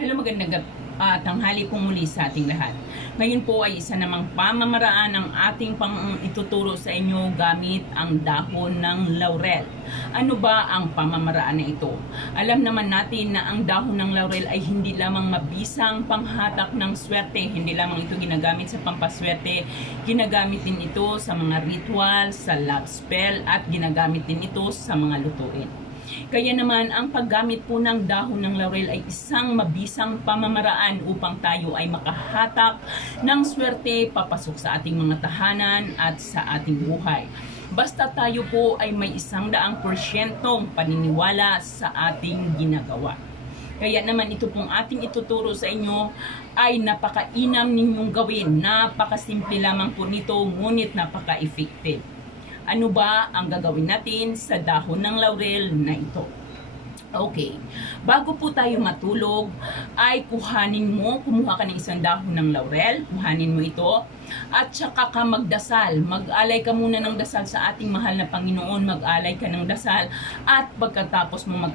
Hello, magandang gab- ah, tanghali po muli sa ating lahat. Ngayon po ay isa namang pamamaraan ng ating pang ituturo sa inyo gamit ang dahon ng laurel. Ano ba ang pamamaraan na ito? Alam naman natin na ang dahon ng laurel ay hindi lamang mabisang panghatak ng swerte, hindi lamang ito ginagamit sa pampaswerte, ginagamit din ito sa mga ritual, sa love spell, at ginagamit din ito sa mga lutuin. Kaya naman ang paggamit po ng dahon ng laurel ay isang mabisang pamamaraan upang tayo ay makahatak ng swerte papasok sa ating mga tahanan at sa ating buhay. Basta tayo po ay may isang daang porsyentong paniniwala sa ating ginagawa. Kaya naman ito pong ating ituturo sa inyo ay napakainam ninyong gawin. Napakasimple lamang po nito ngunit napaka-effective ano ba ang gagawin natin sa dahon ng laurel na ito. Okay. Bago po tayo matulog, ay kuhanin mo, kumuha ka ng isang dahon ng laurel, kuhanin mo ito, at saka ka magdasal. Mag-alay ka muna ng dasal sa ating mahal na Panginoon, mag-alay ka ng dasal, at pagkatapos mo mag